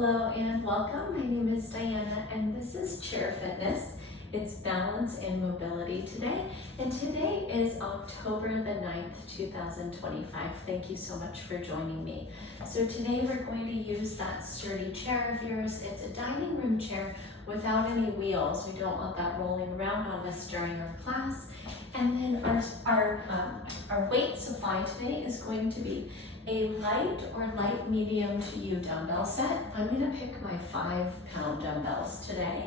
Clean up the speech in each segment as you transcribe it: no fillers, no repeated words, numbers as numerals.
Hello and welcome. My name is Diana and this is Chair Fitness. It's balance and mobility today. And today is October the 9th, 2025. Thank you so much for joining me. So today we're going to use that sturdy chair of yours. It's a dining room chair without any wheels. We don't want that rolling around on us during our class. And then our weight supply today is going to be a light or light medium to you dumbbell set. I'm gonna pick my 5-pound dumbbells today.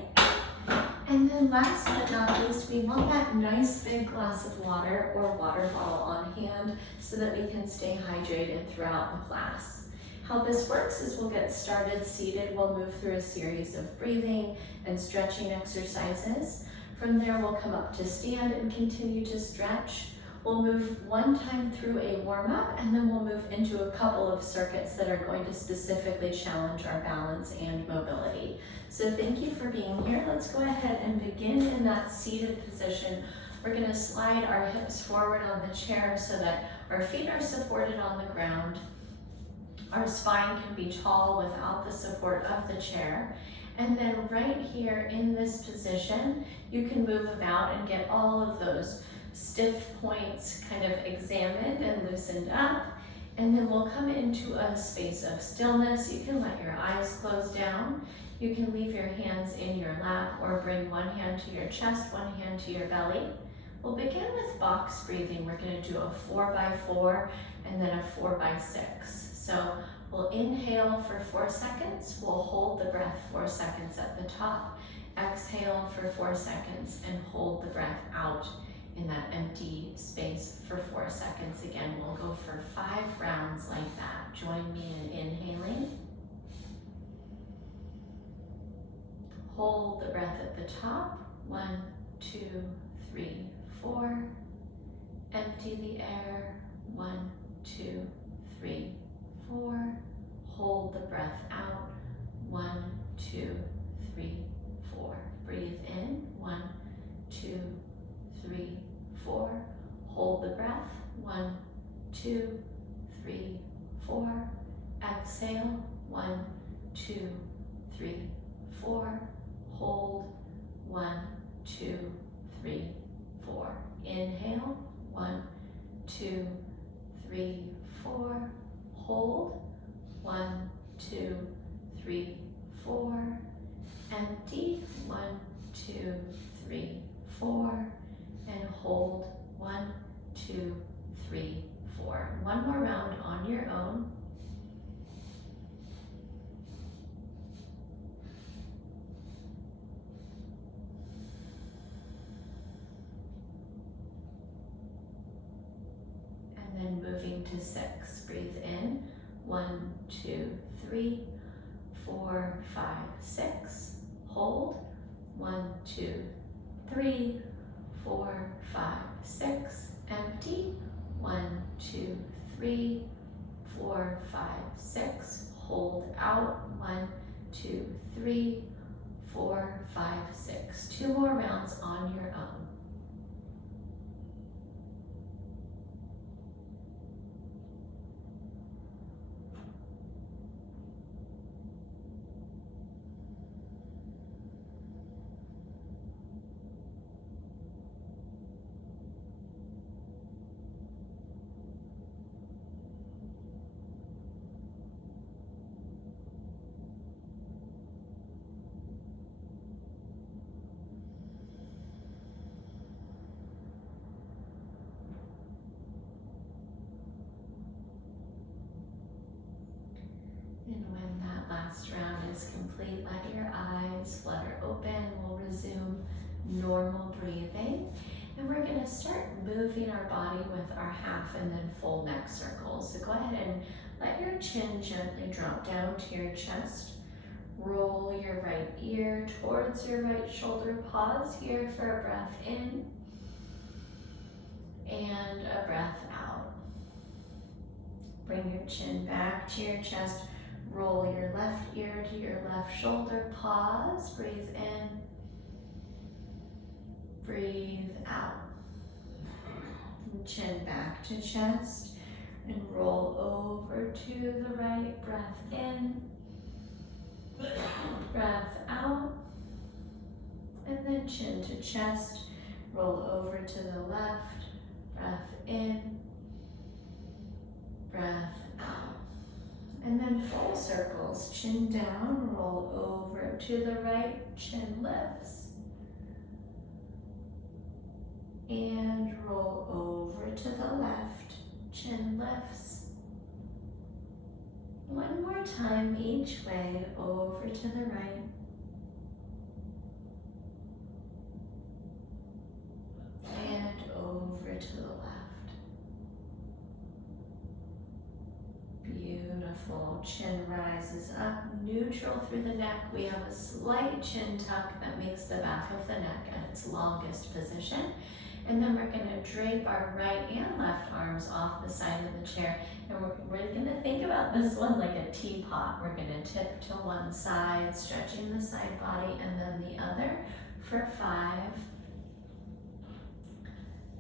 And then last but not least, we want that nice big glass of water or water bottle on hand so that we can stay hydrated throughout the class. How this works is we'll get started seated. We'll move through a series of breathing and stretching exercises. From there, we'll come up to stand and continue to stretch. We'll move one time through a warm-up and then we'll move into a couple of circuits that are going to specifically challenge our balance and mobility. So thank you for being here. Let's go ahead and begin in that seated position. We're going to slide our hips forward on the chair so that our feet are supported on the ground. Our spine can be tall without the support of the chair. And then right here in this position, you can move about and get all of those stiff points kind of examined and loosened up. And then we'll come into a space of stillness. You can let your eyes close down. You can leave your hands in your lap or bring one hand to your chest, one hand to your belly. We'll begin with box breathing. We're going to do a 4x4 and then a 4x6. So we'll inhale for 4 seconds. We'll hold the breath 4 seconds at the top. Exhale for 4 seconds and hold the breath out in that empty space for 4 seconds. Again, we'll go for 5 rounds like that. Join me in inhaling. Hold the breath at the top. 1, 2, 3, 4. Empty the air. 1, 2, 3, 4. Hold the breath out. 1, 2, 3, 4. Breathe in. 1, 2, 3, 4. Hold the breath. 1, 2, 3, 4. Exhale. 1, 2, 3, 4. Hold. 1, 2, 3, 4. Inhale. 1, 2, 3, 4. Hold. 1, 2, 3, 4. Empty. 1, 2, 3, 4. And hold. 1, 2, 3, 4. One more round on your own. And then moving to 6. Breathe in. 1, 2, 3, 4, 5, 6. Hold. 1, 2, 3, 4, 5, 6. Empty. 1, 2, 3, 4, 5, 6. Hold out. 1, 2, 3, 4, 5, 6. 2 more rounds on your own. And when that last round is complete, let your eyes flutter open. We'll resume normal breathing. And we're going to start moving our body with our half and then full neck circles. So go ahead and let your chin gently drop down to your chest. Roll your right ear towards your right shoulder. Pause here for a breath in and a breath out. Bring your chin back to your chest. Roll your left ear to your left shoulder. Pause. Breathe in. Breathe out. And chin back to chest. And roll over to the right. Breath in. Breath out. And then chin to chest. Roll over to the left. Breath in. Breath out. And then full circles. Chin down. Roll over to the right. Chin lifts. And roll over to the left. Chin lifts. One more time each way, over to the right. And over to the left. Beautiful. Chin rises up, neutral through the neck. We have a slight chin tuck that makes the back of the neck at its longest position. And then we're going to drape our right and left arms off the side of the chair. And we're going to think about this one like a teapot. We're going to tip to one side, stretching the side body, and then the other for 5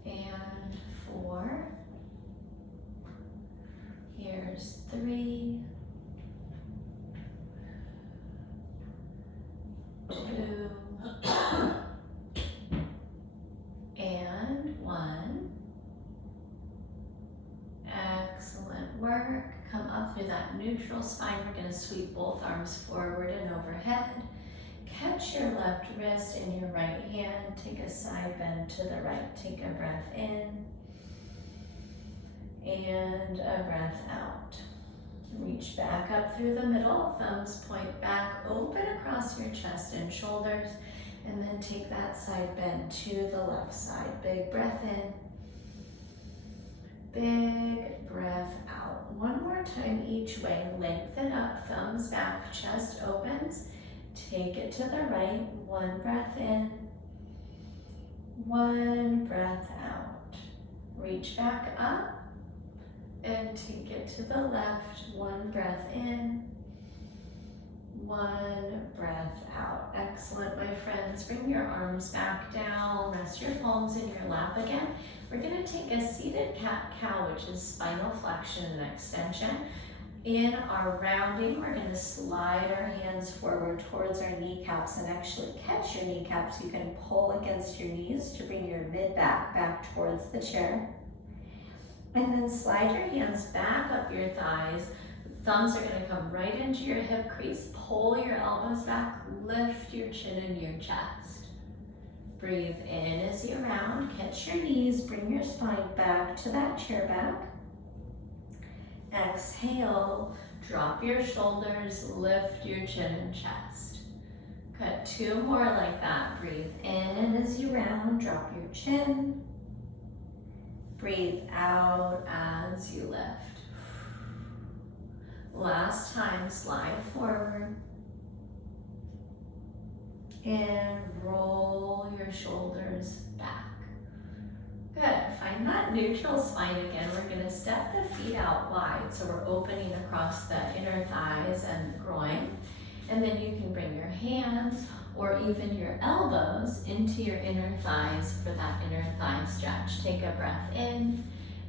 and 4. Here's 3, 2, and 1. Excellent work. Come up through that neutral spine. We're going to sweep both arms forward and overhead. Catch your left wrist in your right hand. Take a side bend to the right. Take a breath in and a breath out. Reach back up through the middle. Thumbs point back, open across your chest and shoulders. And then take that side bend to the left side. Big breath in. Big breath out. One more time each way. Lengthen up, thumbs back, chest opens. Take it to the right. 1 breath in. 1 breath out. Reach back up and take it to the left. 1 breath in. 1 breath out. Excellent, my friends. Bring your arms back down. Rest your palms in your lap again. We're going to take a seated cat-cow, which is spinal flexion and extension. In our rounding, we're going to slide our hands forward towards our kneecaps and actually catch your kneecaps. You can pull against your knees to bring your mid-back back towards the chair. And then slide your hands back up your thighs. Thumbs are going to come right into your hip crease. Pull your elbows back. Lift your chin and your chest. Breathe in as you round. Catch your knees. Bring your spine back to that chair back. Exhale. Drop your shoulders. Lift your chin and chest. Good. 2 more like that. Breathe in as you round. Drop your chin. Breathe out as you lift. Last time, slide forward and roll your shoulders back. Good, find that neutral spine again. We're gonna step the feet out wide, so we're opening across the inner thighs and groin. And then you can bring your hands or even your elbows into your inner thighs for that inner thigh stretch. Take a breath in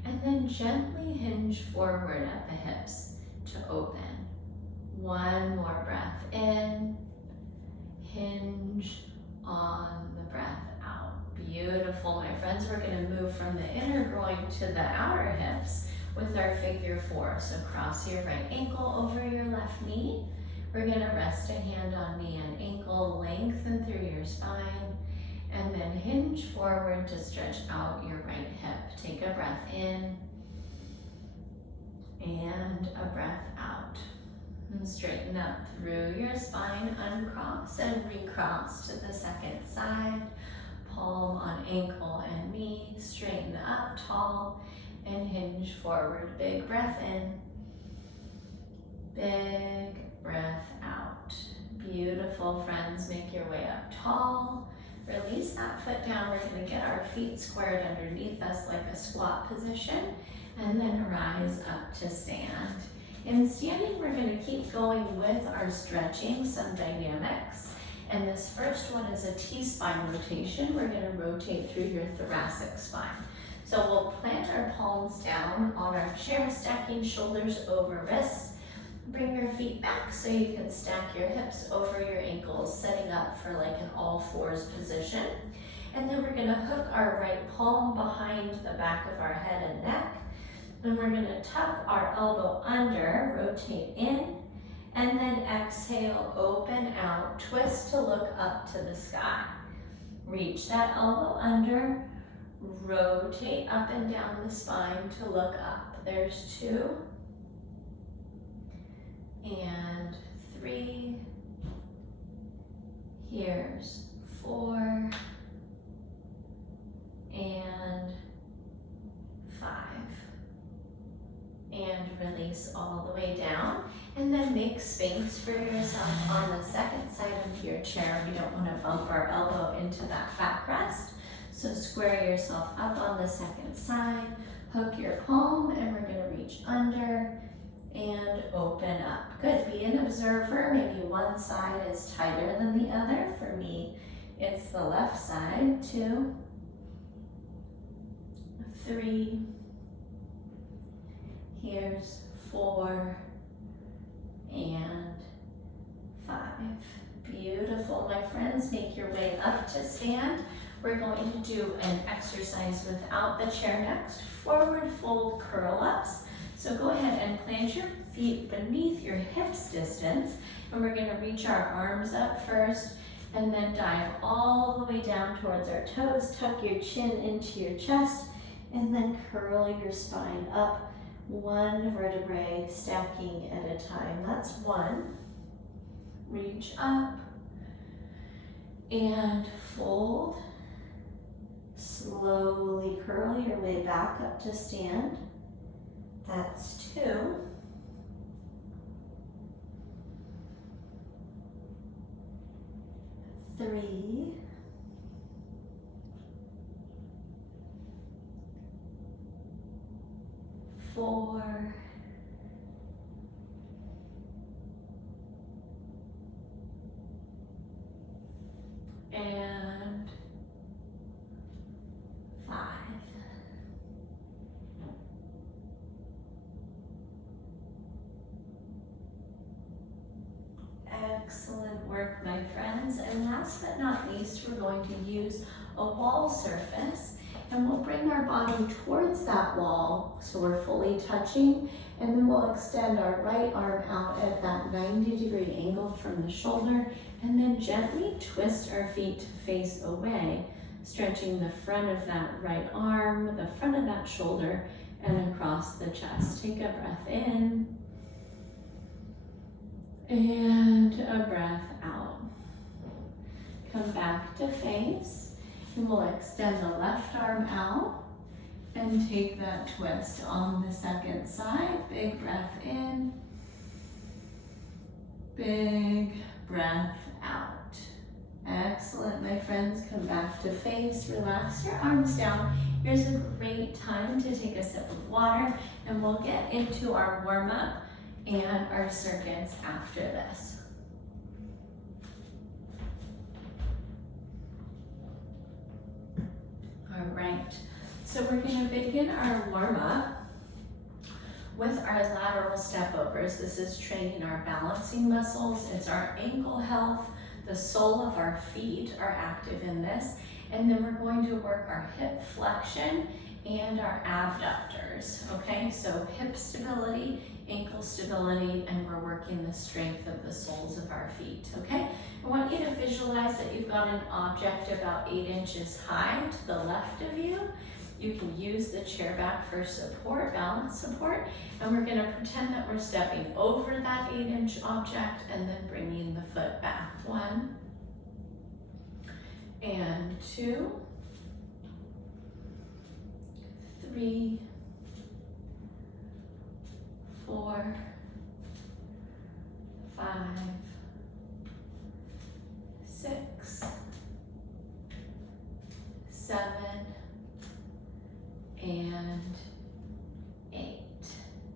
and then gently hinge forward at the hips to open. 1 more breath in, hinge on the breath out. Beautiful, my friends. We're going to move from the inner groin to the outer hips with our figure 4. So cross your right ankle over your left knee. We're going to rest a hand on knee and ankle, lengthen through your spine, and then hinge forward to stretch out your right hip. Take a breath in and a breath out. And straighten up through your spine, uncross and recross to the second side. Palm on ankle and knee, straighten up tall and hinge forward. Big breath in, big breath out. Beautiful, friends. Make your way up tall. Release that foot down. We're going to get our feet squared underneath us like a squat position, and then rise up to stand. In standing, we're going to keep going with our stretching, some dynamics. And this first one is a T-spine rotation. We're going to rotate through your thoracic spine. So we'll plant our palms down on our chair, stacking shoulders over wrists. Bring your feet feet back so you can stack your hips over your ankles, setting up for like an all fours position. And then we're gonna hook our right palm behind the back of our head and neck. And we're gonna tuck our elbow under, rotate in, and then exhale, open out, twist to look up to the sky. Reach that elbow under, rotate up and down the spine to look up. There's 2, and 3, here's 4, and 5. And release all the way down. And then make space for yourself on the second side of your chair. We don't want to bump our elbow into that backrest. So square yourself up on the second side, hook your palm, and we're gonna reach under and open up. Good, be an observer. Maybe one side is tighter than the other. For me, it's the left side. 2, 3, here's 4, and 5. Beautiful, my friends. Make your way up to stand. We're going to do an exercise without the chair next. Forward fold curl ups. So go ahead and plant your feet beneath your hips distance. And we're gonna reach our arms up first and then dive all the way down towards our toes. Tuck your chin into your chest and then curl your spine up, one vertebrae stacking at a time. That's 1. Reach up and fold. Slowly curl your way back up to stand. That's 2. 3. 4. And 5. Excellent work, my friends. And last but not least, we're going to use a wall surface, and we'll bring our body towards that wall so we're fully touching, and then we'll extend our right arm out at that 90-degree angle from the shoulder, and then gently twist our feet to face away, stretching the front of that right arm, the front of that shoulder, and across the chest. Take a breath in, and a breath out. Come back to face, and we'll extend the left arm out and take that twist on the second side. Big breath in, big breath out. Excellent, my friends. Come back to face, relax your arms down. Here's a great time to take a sip of water, and we'll get into our warm-up and our circuits after this. All right, so we're gonna begin our warm-up with our lateral step overs. This is training our balancing muscles. It's our ankle health. The sole of our feet are active in this. And then we're going to work our hip flexion and our abductors, okay? So hip stability, ankle stability, and we're working the strength of the soles of our feet, okay? I want you to visualize that you've got an object about 8 inches high to the left of you. You can use the chair back for support, balance support, and we're gonna pretend that we're stepping over that 8-inch object and then bringing the foot back. 1 and 2, 3, 4, 5, 6, 7, and 8.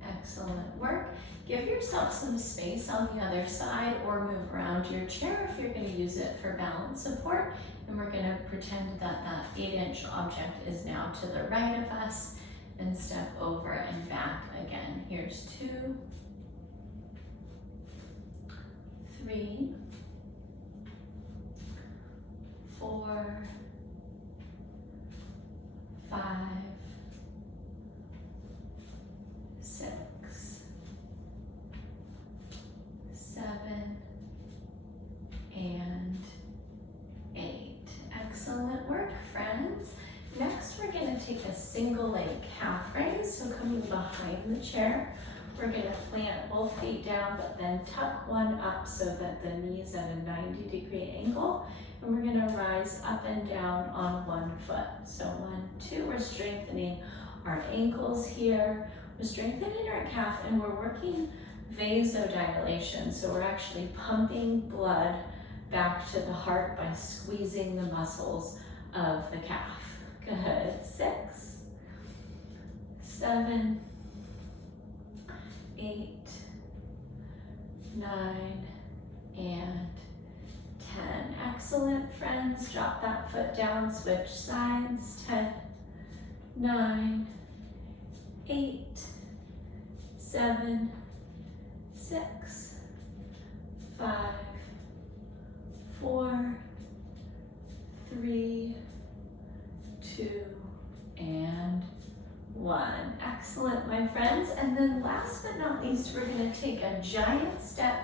Excellent work. Give yourself some space on the other side or move around your chair if you're going to use it for balance support. And we're going to pretend that that 8-inch object is now to the right of us and step over and back again. Here's 2, 3, 4, 5, 6, 7, and 8. Excellent work, friends. Next, we're going to take a single leg calf raise. So coming behind the chair, we're going to plant both feet down, but then tuck one up so that the knee's at a 90-degree angle. And we're going to rise up and down on one foot. So 1, 2, we're strengthening our ankles here. We're strengthening our calf, and we're working vasodilation. So we're actually pumping blood back to the heart by squeezing the muscles of the calf. Good. 6, 7, 8, 9, and 10. Excellent, friends. Drop that foot down, switch sides. 10, 9, 8, 7, 6, 5, 4, 3, 2, and 1. Excellent, my friends. And then last but not least, we're going to take a giant step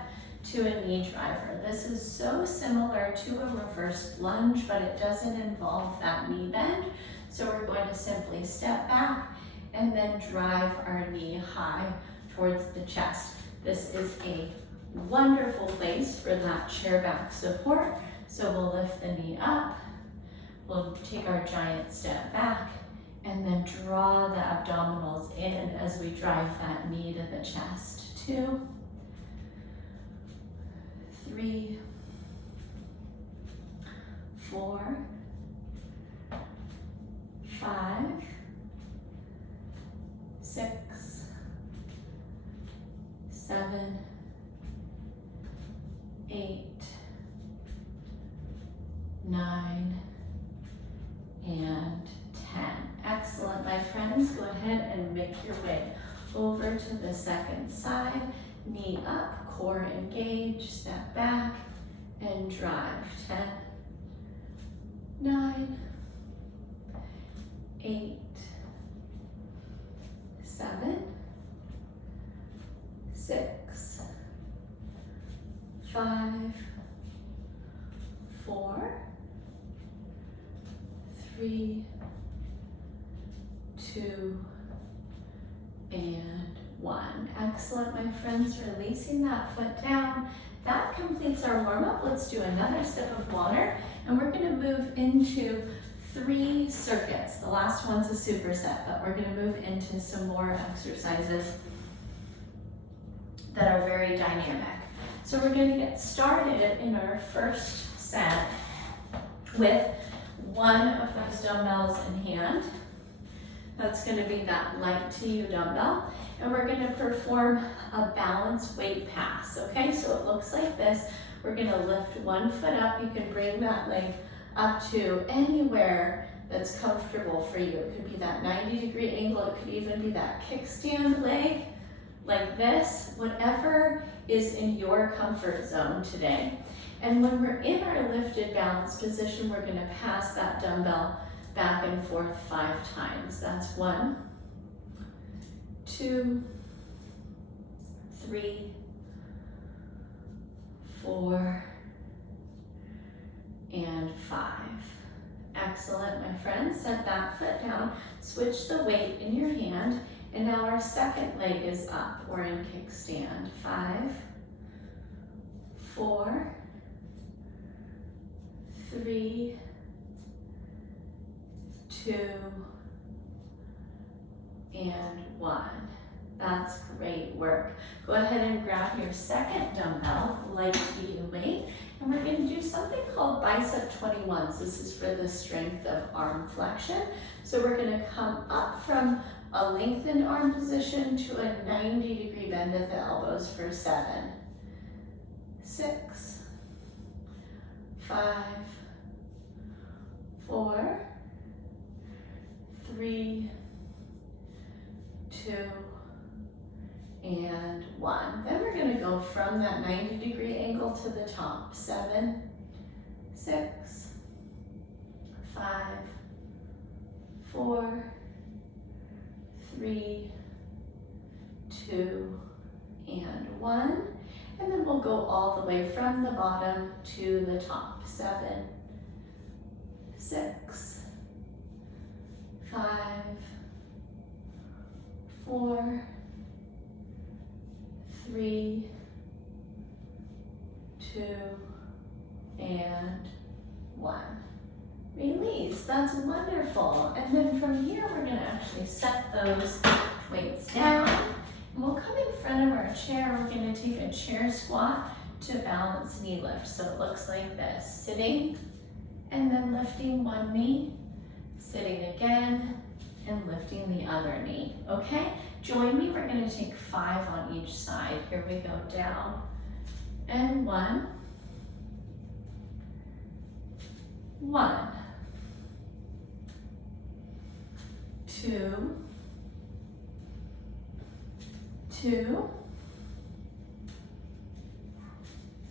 to a knee driver. This is so similar to a reverse lunge, but it doesn't involve that knee bend. So we're going to simply step back and then drive our knee high towards the chest. This is a wonderful place for that chair back support. So we'll lift the knee up, we'll take our giant step back, and then draw the abdominals in as we drive that knee to the chest. 2, 3, 4, 5, 6, 7, 8, 9, and 10. Excellent, my friends. Go ahead and make your way over to the second side. Knee up, core engaged, step back, and drive. 10, 9, 8, 7, 6, 5, 4, 3, 2, and 1. Excellent, my friends. Releasing that foot down. That completes our warm-up. Let's do another sip of water, and we're going to move into 3 circuits. The last one's a superset, but we're going to move into some more exercises that are very dynamic. So we're going to get started in our first set with one of those dumbbells in hand. That's going to be that light to you dumbbell. And we're going to perform a balanced weight pass, okay? So it looks like this. We're going to lift one foot up. You can bring that leg up to anywhere that's comfortable for you. It could be that 90-degree angle. It could even be that kickstand leg like this, whatever is in your comfort zone today. And when we're in our lifted balance position, we're going to pass that dumbbell back and forth 5 times. That's 1, 2, 3, 4, and 5. Excellent, my friends. Set that foot down, switch the weight in your hand, and now our second leg is up. We're in kickstand. 5, 4, 3, 2, and 1. That's great work. Go ahead and grab your second dumbbell, light medium weight, and we're going to do something called bicep 21s. This is for the strength of arm flexion. So we're going to come up from a lengthened arm position to a 90-degree bend at the elbows for 7, 6, 5, 4, 3, 2, and 1. Then we're gonna go from that 90-degree angle to the top. 7, 6, 5, 4, 3, 2, and 1. And then we'll go all the way from the bottom to the top. 7, 6, 5, 4, 3, 2, and 1. Release, that's wonderful. And then from here, we're gonna actually set those weights down. And we'll come in front of our chair. We're gonna take a chair squat to balance knee lift. So it looks like this, sitting and then lifting one knee, sitting again, and lifting the other knee, okay? Join me, we're gonna take 5 on each side. Here we go, down, and 1, 1, 2, 2,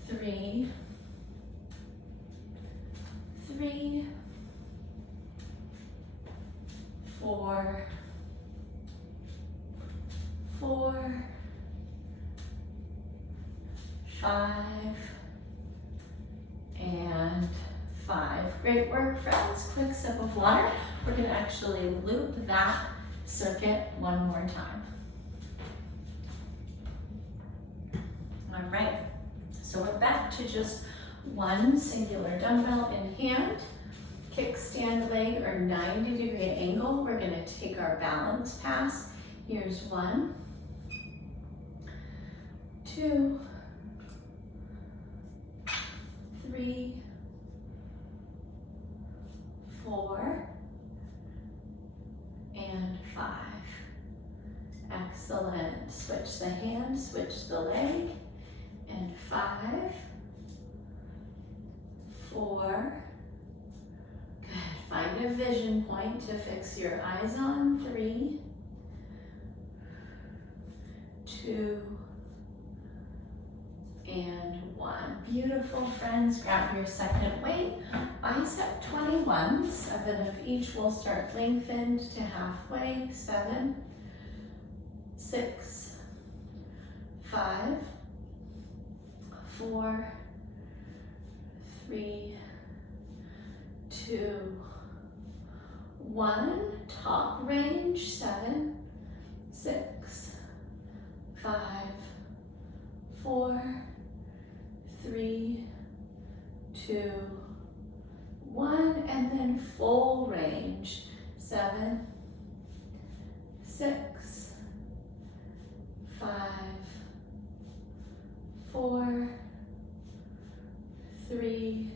3, 3, 4, 4, 5, and 5. Great work, friends. Quick sip of water. We're going to actually loop that circuit one more time. All right, so we're back to just one singular dumbbell in hand. Kickstand leg or 90-degree angle. We're going to take our balance pass. Here's 1, 2, 3, 4, and 5. Excellent. Switch the hand, switch the leg, and 5, 4. Good. Find a vision point to fix your eyes on. 3, 2, and 1. Beautiful, friends. Grab your second weight. Bicep 21. 7 of each will start lengthened to halfway. 7, 6, 5, 4, 3, 2, 1. Top range. 7, 6, 5, 4, 3, 2, 1, and then full range. 7, 6, 5, 4, 3,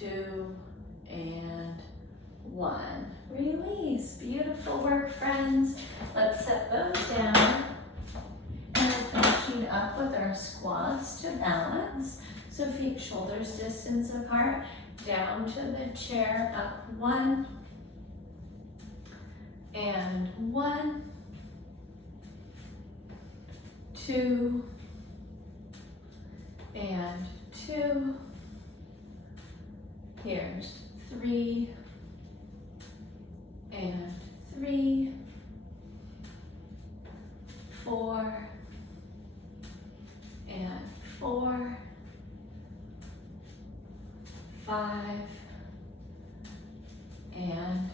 2, and 1. Release. Beautiful work, friends. Let's set those down. And we're finishing up with our squats to balance. So feet shoulders distance apart, down to the chair, up 1, and 1, 2, and 2. Here's 3, and 3, 4, and 4, 5, and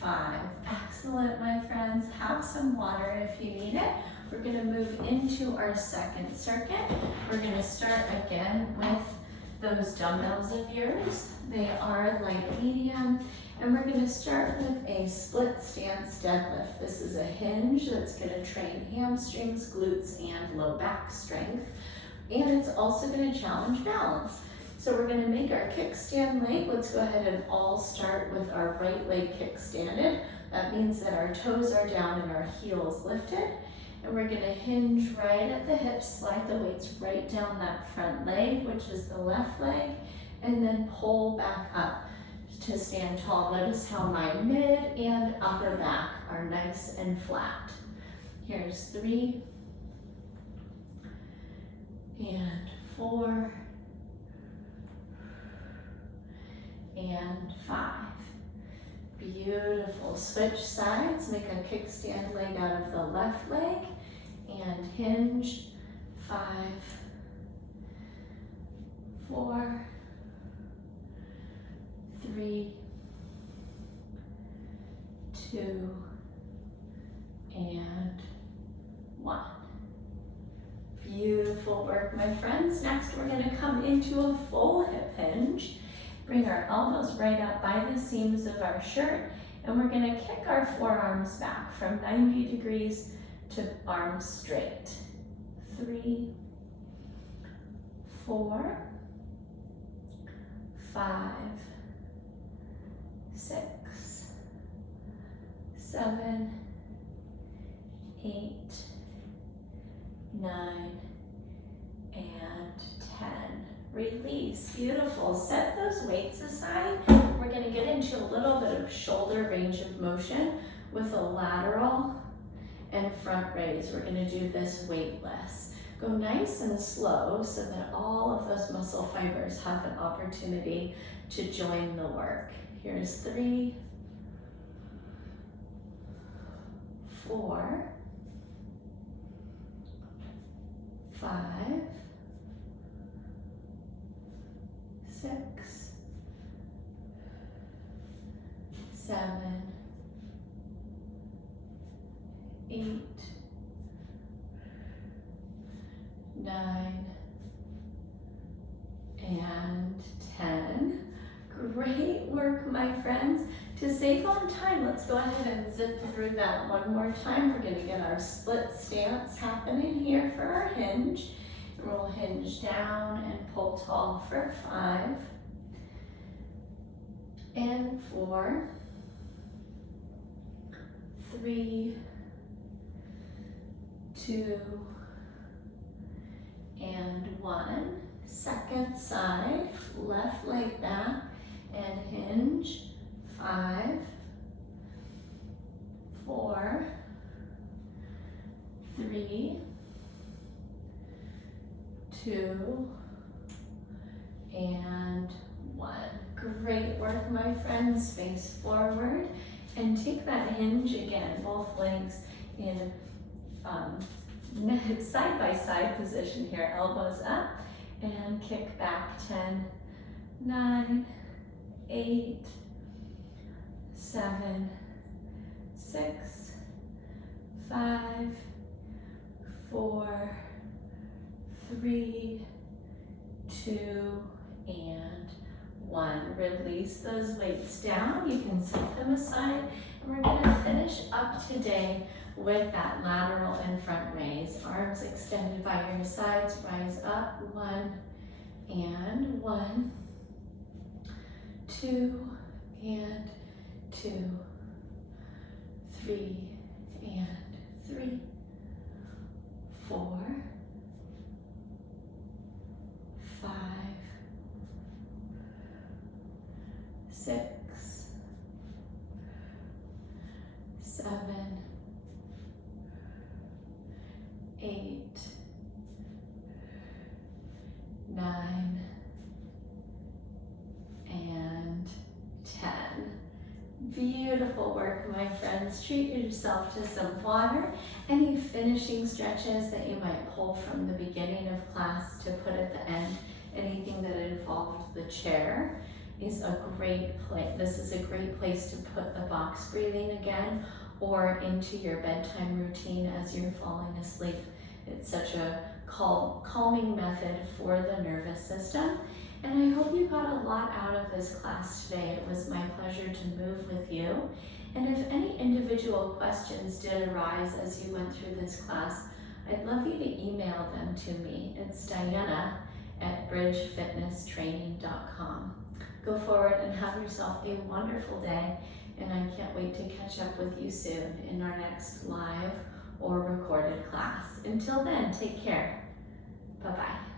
5. Excellent, my friends. Have some water if you need it. We're going to move into our second circuit. We're going to start again with those dumbbells of yours. They are light medium, and we're going to start with a split stance deadlift. This is a hinge that's going to train hamstrings, glutes, and low back strength, and it's also going to challenge balance. So we're going to make our kickstand leg. Let's go ahead and all start with our right leg kickstanded. That means that our toes are down and our heels lifted. And we're going to hinge right at the hips, slide the weights right down that front leg, which is the left leg, and then pull back up to stand tall. Notice how my mid and upper back are nice and flat. Here's 3 and 4 and 5. Beautiful. Switch sides. Make a kickstand leg out of the left leg and hinge. 5, 4, 3, 2, and 1. Beautiful work, my friends. Next, we're going to come into a full hip hinge. Bring our elbows right up by the seams of our shirt, and we're going to kick our forearms back from 90 degrees to arms straight. 3, 4, 5, 6, 7, 8, 9, and 10. Release. Beautiful. Set those weights aside. We're going to get into a little bit of shoulder range of motion with a lateral and front raise. We're going to do this weightless. Go nice and slow so that all of those muscle fibers have an opportunity to join the work. Here's 3, 4, 5, 6, 7, 8, 9, and 10. Great work, my friends. To save on time, let's go ahead and zip through that one more time. We're going to get our split stance happening here for our hinge. And we'll hinge down and pull tall for 5 and 4, 3, 2, and 1. Second side, left leg back and hinge. 5, 4, 3, 2, and 1. Great work, my friends. Face forward and take that hinge again, both legs in side-by-side position here, elbows up, and kick back. 10, 9, 8, 7, 6, 5, 4, 3, 2, and 1. Release those weights down. You can set them aside. And we're going to finish up today with that lateral and front raise. Arms extended by your sides. Rise up. 1 and 1. 2 and 2. 3 and 3. 4, 5, 6, 7, 8, 9, and 10. Beautiful work, my friends. Treat yourself to some water. Any finishing stretches that you might pull from the beginning of class to put at the end, anything that involved the chair, is a great place. This is a great place to put the box breathing again, or into your bedtime routine as you're falling asleep. It's such a calming method for the nervous system. And I hope you got a lot out of this class today. It was my pleasure to move with you. And if any individual questions did arise as you went through this class, I'd love you to email them to me. It's Diana@bridgefitnesstraining.com. Go forward and have yourself a wonderful day, and I can't wait to catch up with you soon in our next live or recorded class. Until then, take care. Bye-bye.